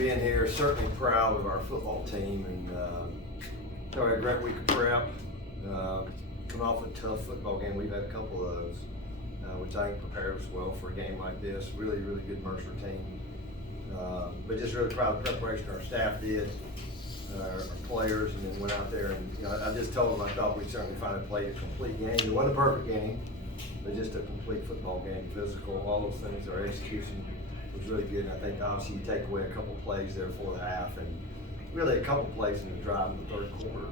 being here. Certainly proud of our football team, and we had a great week of prep. Coming off a tough football game, we've had a couple of those, which I think prepared us well for a game like this. Really, really good Mercer team. But just really proud of the preparation our staff did, our players, and then went out there and I just told them I thought we'd certainly finally played a complete game. It wasn't a perfect game, but just a complete football game, physical, all those things. Our execution was really good, and I think obviously you take away a couple plays there for the half, and really a couple plays in the drive in the third quarter.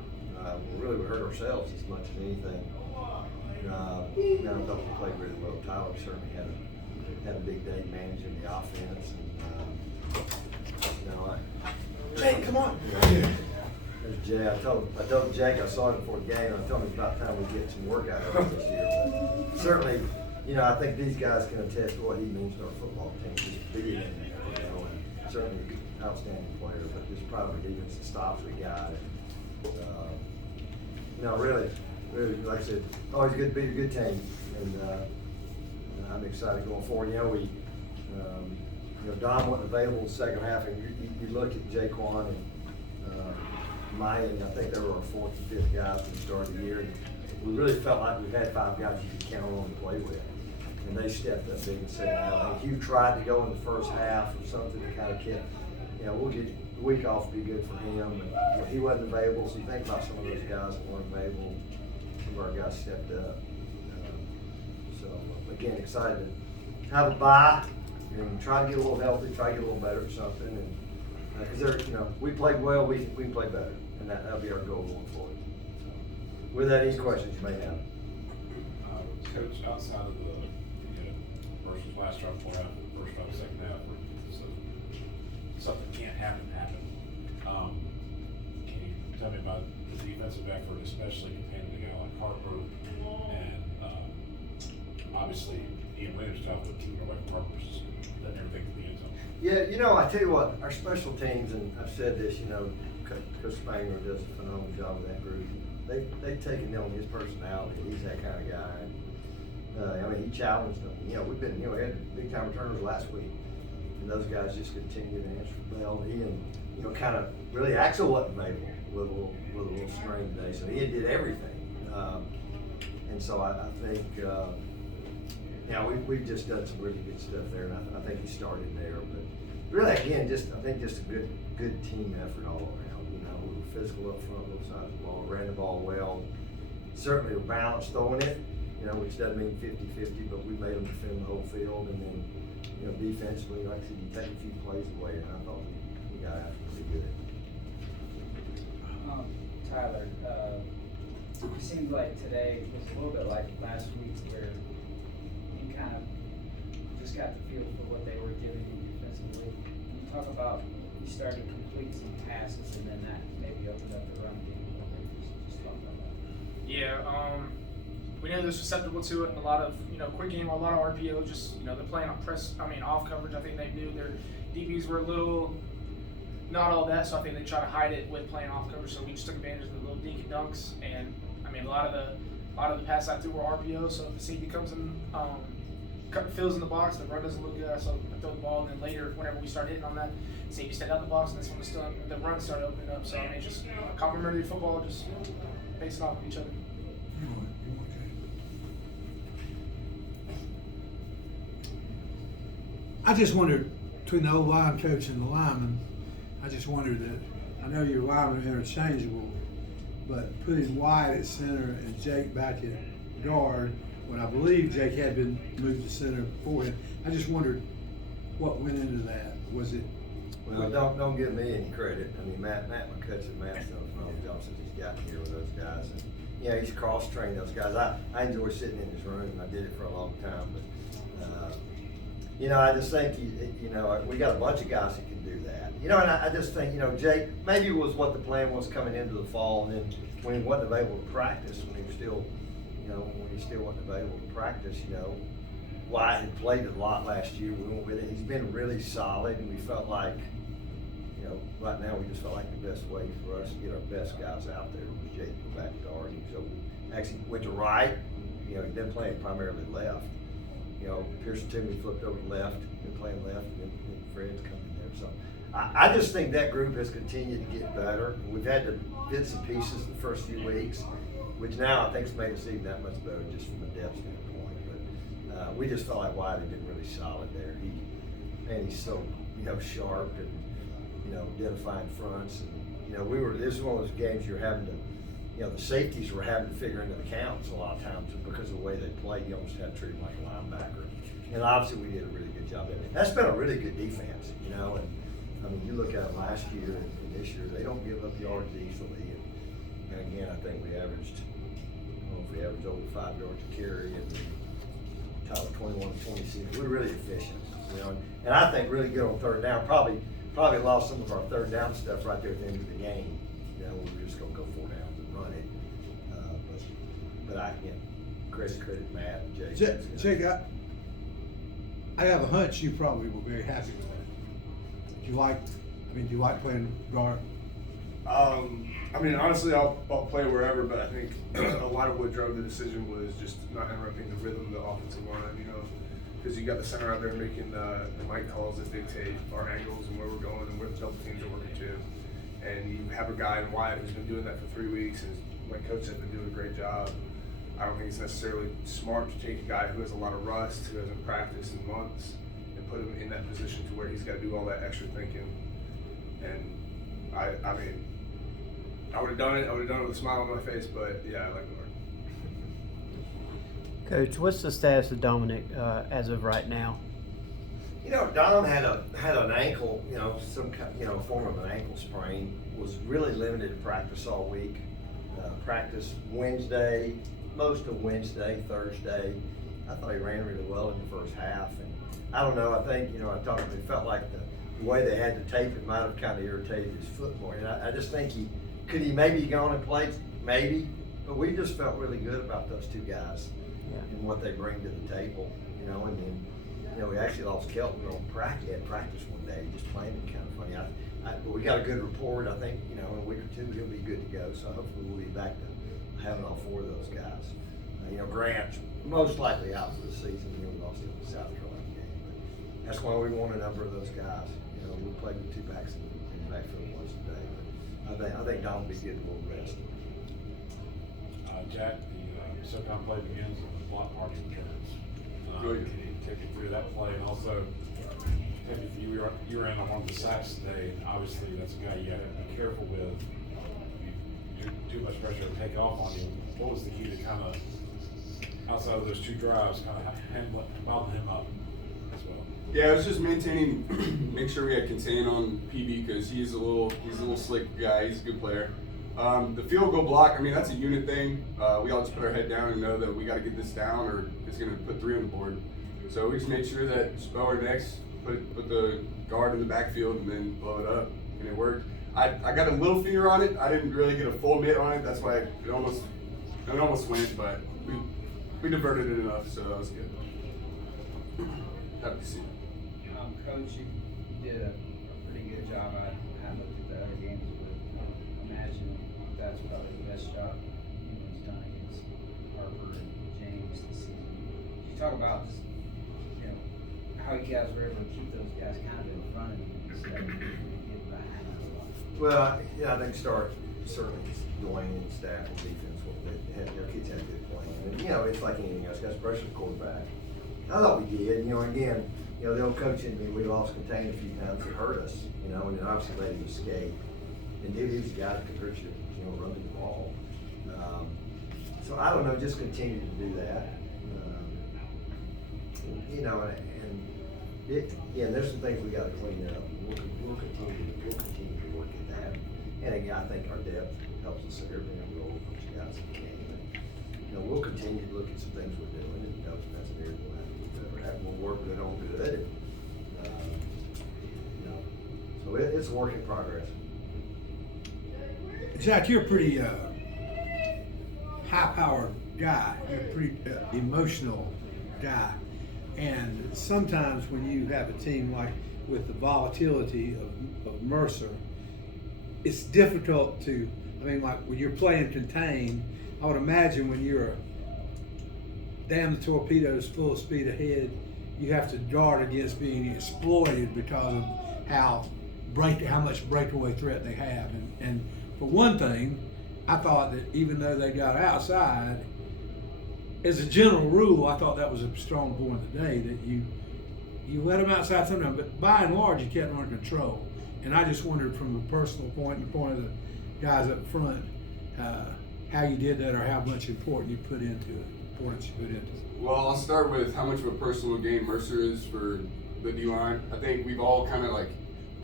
We hurt ourselves as much as anything. I thought we played really well. Tyler certainly had a big day managing the offense, and Jake, come on. There's Jay. I told Jake I saw him before the game. I told him it's about time we get some work out of him this year. But certainly, I think these guys can attest to what he means to our football team. Just being in there, and certainly an outstanding player, but just probably defensive stops we got. Really, like I said, always good to beat a good team, and I'm excited going forward. Don wasn't available in the second half, and you look at Jaquan and Maya, and I think they were our fourth and fifth guys from the start of the year. And we really felt like we had five guys you could count on to play with, and they stepped up big in the second half. Hugh tried to go in the first half or something to kind of keep, we'll get the week off be good for him. But he wasn't available, so you think about some of those guys that weren't available. Some of our guys stepped up. So again, excited to have a bye and try to get a little healthy, try to get a little better or something. And because we played well, we can play better, and that'll be our goal going forward. So, with that, any questions you may have? Coach, outside of the Mercer's last drive, before half, first drive, second half, so something can't happen. Can you tell me about the defensive effort, especially compared to a guy like Harper, and obviously Ian Williams' job with keeping away from Harper, letting everything to the end zone? Yeah, I tell you what, our special teams, and I've said this, Coach Spangler does a phenomenal job with that group. They've taken on his personality. He's that kind of guy. He challenged them. We had big time returners last week, and those guys just continue to answer the bell. Kind of really Axel wasn't available with a little strain today, so he did everything. And so I think we've just done some really good stuff there, and I think he started there. But really, again, I think just a good team effort all around. We were physical up front, both sides of the ball, ran the ball well. Certainly were balanced throwing it, which doesn't mean 50-50, but we made them defend the whole field. And then, defensively, like I said, you take a few plays away, and I thought we got after pretty good. Tyler, it seemed like today was a little bit like last week, where you kind of just got the feel for what they were giving you defensively. Can you talk about you started to complete some passes, and then that maybe opened up the run game a little bit? Just talk about that. Yeah, we know they're susceptible to it. A lot of quick game, a lot of RPO. Just they're playing on off coverage. I think they knew their DBs were a little not all that, so I think they try to hide it with playing off coverage. So we just took advantage of the little dink and dunks, and a lot of the passes I threw were RPO. So if the safety comes in, fills in the box, the run doesn't look good. So I throw the ball, and then later, whenever we start hitting on that, safety stepped out the box, and that's when the run started opening up. So just complementary football, just based off of each other. I just wondered, between the old line coach and the lineman, I just wondered that, I know your linemen are interchangeable, but putting Wyatt at center and Jake back at guard, when I believe Jake had been moved to center before him, I just wondered what went into that. Was it? Well, don't give me any credit. Matt McCutcheon, Matt's done a phenomenal job since he's gotten here with those guys. And, he's cross-trained those guys. I enjoy sitting in his room, and I did it for a long time. But, I just think, we got a bunch of guys that can do that. And I just think, Jake, maybe it was what the plan was coming into the fall, and then when he wasn't available to practice, when he still wasn't available to practice, Wyatt had played a lot last year. We went with it. He's been really solid, and we felt like, right now we just felt like the best way for us to get our best guys out there was Jake to go back to guard. So we actually went to right. He's been playing primarily left. Pearson Toomey flipped over to left, been playing left, and then Fred's coming there. So I just think that group has continued to get better. We've had to bits and pieces the first few weeks, which now I think has made us even that much better just from a depth standpoint. But we just felt like Wiley had been really solid there. He's so sharp and identifying fronts. And this is one of those games you're having to. The safeties were having to figure into the counts a lot of times because of the way they play. You almost have to treat them like a linebacker. And obviously we did a really good job of it. That's been a really good defense, and I mean, you look at them last year and this year, they don't give up yards easily. And again, I think we averaged, over 5 yards a carry and Tyler 21 to 26. We're really efficient, and I think really good on third down. Probably lost some of our third down stuff right there at the end of the game. We were just going to go 4 downs and run it. But credit Matt and Jake. Jake, I have a hunch you probably were very happy with that. Do you like playing guard? I mean, honestly, I'll play wherever, but I think a lot of what drove the decision was just not interrupting the rhythm of the offensive line, because you got the center out there making the mic calls that dictate our angles and where we're going and where the double teams are working to. And you have a guy in Wyatt who's been doing that for 3 weeks, and my coach has been doing a great job. I don't think it's necessarily smart to take a guy who has a lot of rust, who hasn't practiced in months, and put him in that position to where he's got to do all that extra thinking. And I mean, I would have done it. I would have done it with a smile on my face. But yeah, I like the work. Coach, what's the status of Dominic as of right now? Dom had an ankle, some kind, form of an ankle sprain. Was really limited to practice all week. Practice Wednesday, most of Wednesday, Thursday. I thought he ran really well in the first half, and I don't know. I think I thought it felt like the way they had the tape, it might have kind of irritated his foot more. And I just think could he maybe gone and played, maybe, but we just felt really good about those two guys and what they bring to the table, and then. We actually lost Kelton on practice one day, just playing it kind of funny. But we got a good report. I think, in a week or two, he'll be good to go. So hopefully we'll be back to having all 4 of those guys. Grant's most likely out for the season. We lost him in the South Carolina game. But that's why we want a number of those guys. We'll play with 2 backs in the backfield once a day. But I think Don will be getting a little rest. Jack, the SoCon play begins on the block party returns. Good. Can you take me through that play, and also you were in on one of the sacks today, and obviously that's a guy you got to be careful with. You're too much pressure to take off on you. What was the key to kind of, outside of those 2 drives, kind of bottling him up as well? Yeah, it was just make sure we had contain on PB, because he's a little slick guy. He's a good player. The field goal block, I mean, that's a unit thing. We all just put our head down and know that we got to get this down, or it's going to put 3 on the board. So we just made sure that just bow our necks, put the guard in the backfield, and then blow it up, and it worked. I got a little finger on it. I didn't really get a full mitt on it. That's why it almost went, but we diverted it enough, so that was good. Happy to see it. Coach, you did a pretty good job. I looked at the other games, but imagine that's probably the best job anyone's done against Harper and James this season. Could you talk about just, how you guys were able to keep those guys kind of in front of you instead of getting behind them? Well, yeah, I think certainly Dwayne and staff and defense, their kids had good playing. And, it's like anything else, got to pressure the quarterback. I thought we did. Again, the old coach in me, we lost contain a few times. It hurt us, and then obviously let him escape. And dude, he was a guy that could hurt you, running the ball. So I don't know, just continue to do that. And there's some things we got to clean up. We'll continue to work at that. And again, I think our depth helps us there, being able to roll a bunch of guys in the game. And, we'll continue to look at some things we're doing, and that's an area we'll work good on good. And, so it's a work in progress. Jack, you're a pretty high-powered guy. You're a pretty emotional guy. And sometimes when you have a team like with the volatility of Mercer, it's difficult to, like when you're playing contain, I would imagine when you're damn the torpedoes full speed ahead, you have to guard against being exploited because of how how much breakaway threat they have. And for one thing, I thought that even though they got outside, as a general rule, I thought that was a strong point of the day, that you let them outside sometimes, but by and large, you kept them under control. And I just wondered from a personal point and the point of the guys up front, how you did that or how much importance you put into it. Well, I'll start with how much of a personal game Mercer is for the D-line. I think we've all kind of like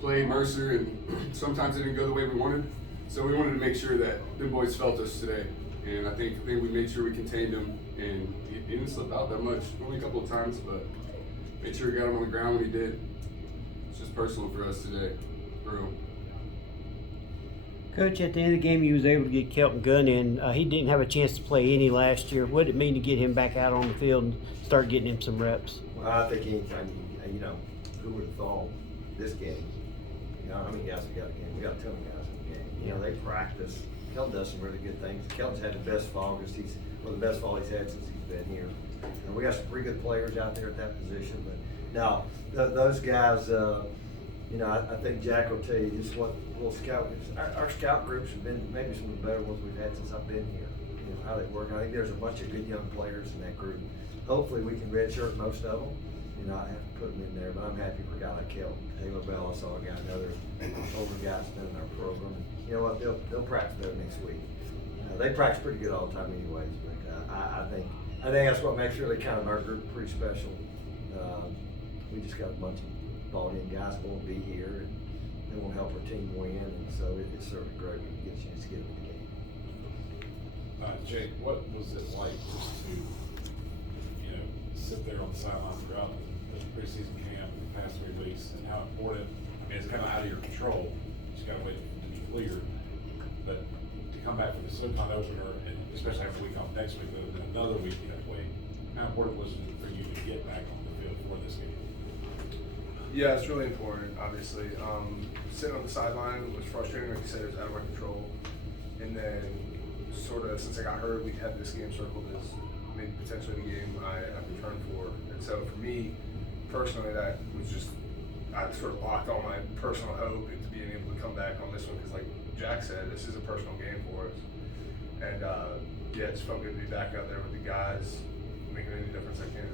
played Mercer, and sometimes it didn't go the way we wanted. So we wanted to make sure that the boys felt us today. And I think we made sure we contained him, and he didn't slip out that much, only a couple of times, but made sure we got him on the ground when he did. It's just personal for us today, for real. Coach, at the end of the game, he was able to get Kelton Gunn in. He didn't have a chance to play any last year. What did it mean to get him back out on the field and start getting him some reps? Well, I think anytime who would have thought this game, how many guys we got again? We got 2 guys in the game. They practice. Kelton does some really good things. Kelton's had the best fall because the best fall he's had since he's been here. And we got some pretty good players out there at that position. But now, those guys, I think Jack will tell you just what little scout groups. Our scout groups have been maybe some of the better ones we've had since I've been here. How they work. I think there's a bunch of good young players in that group. Hopefully we can redshirt most of them. I have to put them in there, but I'm happy for a guy like Kelton. Taylor Bell, I saw a guy, another older guy that's been in our program. You know what? They'll practice better next week. They practice pretty good all the time, anyways. But I think that's what makes really kind of our group pretty special. We just got a bunch of bought-in guys who want to be here and they want to help our team win, and so it's certainly great when you get a chance to get in the game. Jake, what was it like just to, sit there on the sideline throughout the preseason camp the past 3 weeks, and how important? I mean, it's kind of out of your control. You just got to wait to be cleared, but to come back for the SoCon opener, and especially after we come next week, another week you have to wait. How important was it for you to get back on the field for this game? Yeah, it's really important, obviously. Sitting on the sideline was frustrating, like you said, it was out of my control. And then, sort of, since I got hurt, we had this game circled as maybe potentially the game I returned for. And so for me, personally, that was just, I sort of locked all my personal hope into being able to come back on this one, because like Jack said, this is a personal game for us. And yeah, it's felt good to be back out there with the guys, making any difference I can.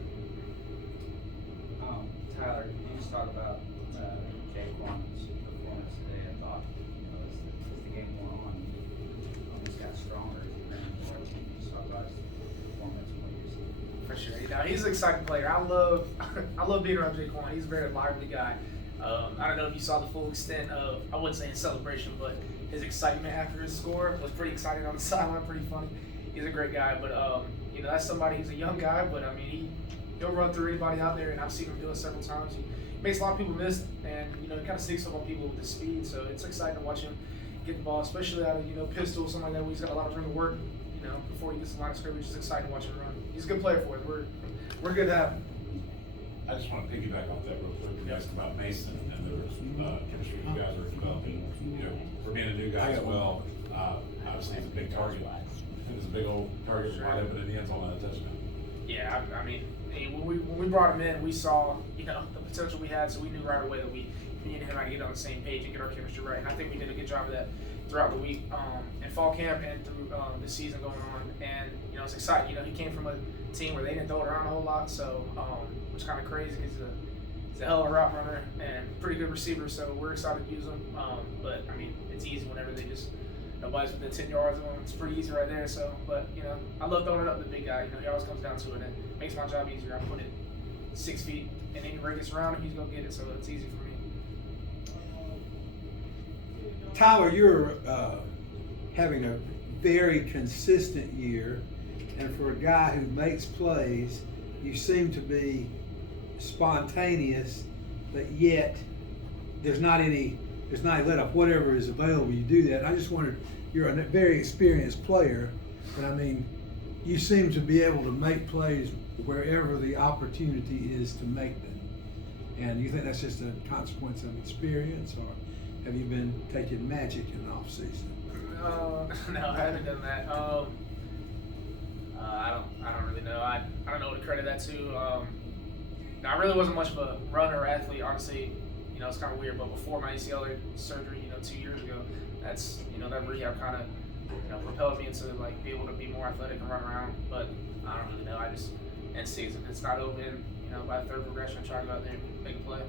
Tyler, can you just talk about Jake Warren's performance today? I thought, as the game went on, he almost got stronger as he ran more. Can you just talk about his performance and what you're seeing? For sure. He's an exciting player. I love being around Jake Warren. He's a very lively guy. I don't know if you saw the full extent of, I wouldn't say his celebration, but his excitement after his score was pretty exciting on the sideline, pretty funny. He's a great guy, but that's somebody, he's a young guy, but I mean, he'll run through anybody out there, and I've seen him do it several times. He makes a lot of people miss, and he kind of sneaks up on people with his speed. So it's exciting to watch him get the ball, especially out of pistol, something like that, where he's got a lot of room to work. Before he gets the line of scrimmage, it's exciting to watch him run. He's a good player for us. We're good to have him. I just want to piggyback off that real quick. You asked about Mason and the chemistry you guys are developing. For being a new guy as well, obviously he's a big target. He was a big old target right up in the end zone on a touchdown. Yeah, I mean, when we brought him in, we saw the potential we had, so we knew right away that me and him had to get on the same page and get our chemistry right. And I think we did a good job of that throughout the week, in fall camp and through the season going on. And it's exciting. He came from a team where they didn't throw it around a whole lot, so which is kind of crazy because he's a hell of a route runner and pretty good receiver. So we're excited to use him. But I mean, it's easy whenever nobody's within 10 yards of him. It's pretty easy right there. So, but I love throwing it up to the big guy. He always comes down to it, and it makes my job easier. I put it 6 feet, and any radius around him, he's gonna get it. So it's easy for me. Tyler, you're having a very consistent year, and for a guy who makes plays, you seem to be spontaneous, but yet there's not any let up. Whatever is available, you do that. I just wondered, you're a very experienced player, but I mean, you seem to be able to make plays wherever the opportunity is to make them. And you think that's just a consequence of experience, or have you been taking magic in the off season? No, I haven't done that. I don't really know. I don't know what to credit that to. I really wasn't much of a runner or athlete, honestly. you know, it's kind of weird, but before my ACL surgery, you know, 2 years ago, that's, you know, that rehab kind of, you know, propelled me into like be able to be more athletic and run around. But I don't really know. I just, in season, it's not open. You know, by third progression, try to go out there and make a play.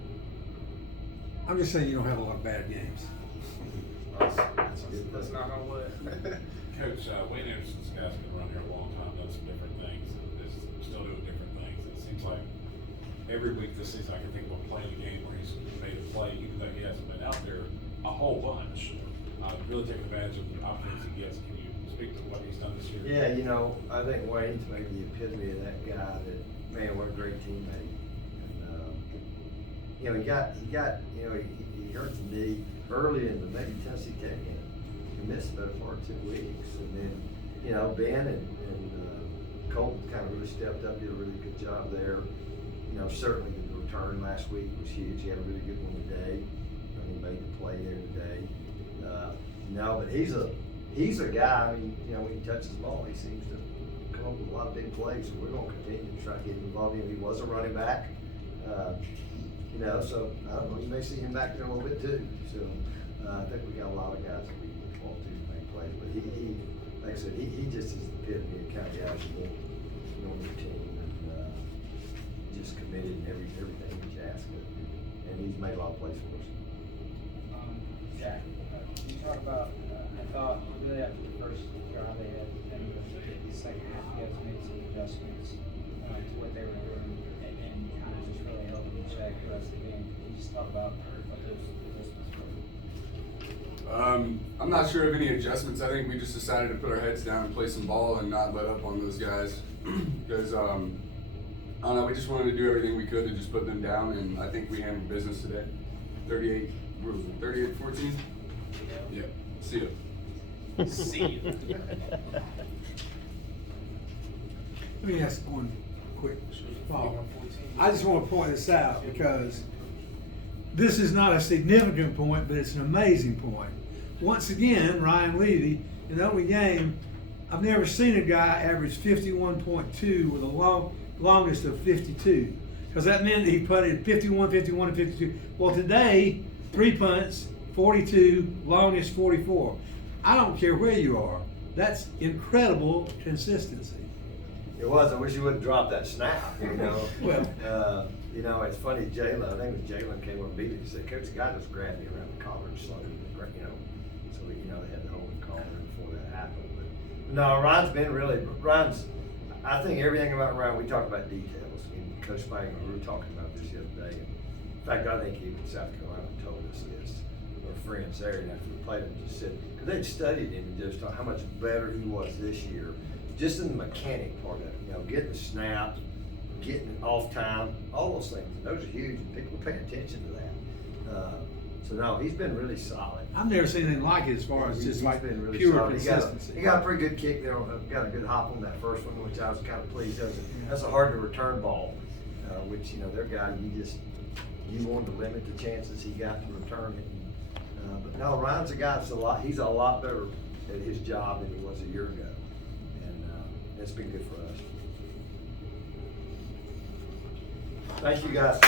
I'm just saying you don't have a lot of bad games. That's not gonna wood. Coach, Wayne Anderson's guys been around here a long time, done some different things, and is still doing different things. It seems like every week this season I can think of playing a game where he's made a play, even though he hasn't been out there a whole bunch. Really taking advantage of the opportunities he gets. Can you speak to what he's done this year? Yeah, you know, I think Wayne's maybe the epitome of that guy that, man, what a great teammate. And, you know, he got, you know, he hurt the knee early in the maybe Tennessee Tech game. He missed the better part of 2 weeks. And then, you know, Ben and Colton kind of really stepped up, did a really good job there. You know, certainly the return last week was huge. He had a really good one today. He made the play there today. No, but he's a guy, I mean, you know, when he touches the ball, he seems to come up with a lot of big plays, so we're gonna continue to try to get him involved. You know, he was a running back, you know, so I don't know, you may see him back there a little bit too. So, I think we got a lot of guys that we want to make plays, but he like I said, he just is the epitome of kind of guys you want on your team, and, just committed in everything that you ask of him, and he's made a lot of plays for us. Jack, you talk about, I thought really after the first drive they had, and the second half, you guys made some adjustments to what they were doing and kind of just really helping them check the rest of the game. Can you just talk about what those adjustments were? I'm not sure of any adjustments. I think we just decided to put our heads down and play some ball and not let up on those guys. Because, I don't know, we just wanted to do everything we could to just put them down, and I think we handled business today. 38-14? Yeah. See ya. See you. Let me ask one quick follow-up. I just want to point this out because this is not a significant point, but it's an amazing point. Once again, Ryan Levy, in the only game, I've never seen a guy average 51.2 with a longest of 52. Because that meant that he punted 51, 51, and 52. Well, today, 3 punts, 42, longest 44. I don't care where you are. That's incredible consistency. It was. I wish you wouldn't drop that snap, you know. Well, you know, it's funny, Jalen, I think it was Jalen came over and beat me. He said, Coach, the guy just grabbed me around the collar and slung me, you know. So, you know, they had to hold the collar before that happened. But no, Ryan's, I think everything about Ryan, we talk about details. I mean, Coach Spang, we were talking about this the other day. In fact, I think even South Carolina told us this. Our friends there, and after we played him, just said, because they'd studied him and just how much better he was this year, just in the mechanic part of it, you know, getting the snap, getting off time, all those things. Those are huge, and people pay attention to that. So no, he's been really solid. I've never seen anything like it as far as just like been really pure solid. consistency. He got a pretty good kick there. Got a good hop on that first one, which I was kind of pleased. That's a hard to return ball, which, you know, their guy, you wanted to limit the chances he got to return it. But no, Ryan's a guy that's he's a lot better at his job than he was a year ago. And it's been good for us. Thank you, guys.